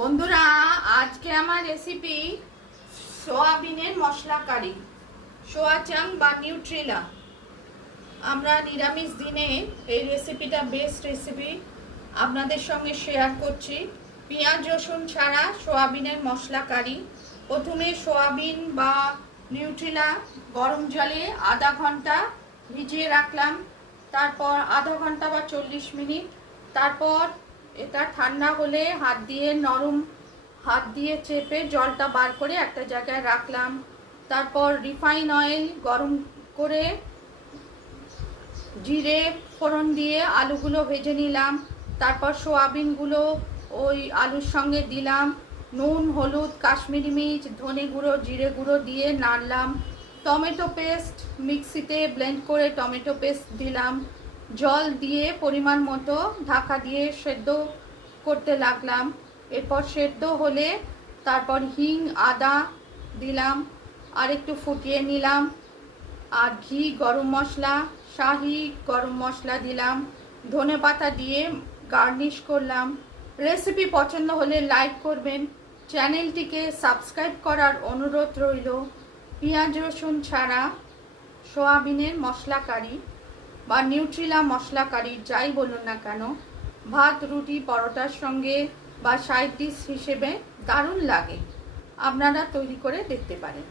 বন্ধুরা, আজকে আমার রেসিপি সোয়াবিনের মশলা কারি, সোয়া চাং বা নিউট্রিলা। আমরা নিরামিষ দিনে এই রেসিপিটা বেস্ট রেসিপি আপনাদের সঙ্গে শেয়ার করছি। পেঁয়াজ রসুন ছাড়া সোয়াবিনের মশলা কারি। প্রথমে সোয়াবিন বা নিউট্রিলা গরম জলে আধা ঘন্টা ভিজিয়ে রাখলাম, তারপর আধা ঘন্টা বা 40 মিনিট। তারপর এটা ঠান্ডা হলে নরম হাত দিয়ে চেপে জলটা বার করে একটা জায়গায় রাখলাম। তারপর রিফাইন অয়েল গরম করে জিরে ফোড়ন দিয়ে আলুগুলো ভেজে নিলাম। তারপর সোয়াবিনগুলো ওই আলুর সঙ্গে দিলাম। নুন, হলুদ, কাশ্মীরি মির্চ, ধনে গুঁড়ো, জিরে গুঁড়ো দিয়ে নাড়লাম। টমেটো পেস্ট মিক্সিতে ব্লেন্ড করে টমেটো পেস্ট দিলাম। জল দিয়ে পরিমাণ মতো ঢাকা দিয়ে সেদ্ধ করতে লাগলাম। এরপর সেদ্ধ হলে তারপর হিং, আদা দিলাম, আর একটু ফুটিয়ে নিলাম। আর ঘি, গরম মশলা, শাহি গরম মশলা দিলাম। ধনেপাতা দিয়ে গার্নিশ করলাম। রেসিপি পছন্দ হলে লাইক করবেন, চ্যানেলটিকে সাবস্ক্রাইব করার অনুরোধ রইল। পেঁয়াজ রসুন ছাড়া সোয়াবিনের মশলা কারি বা নিউট্রিলা মশলা কারি যাই বলুন না কেন, ভাত, রুটি, পরোটার সঙ্গে বা সাইড ডিশ হিসেবে দারুণ লাগে। আপনারা তৈরি করে দেখতে পারেন।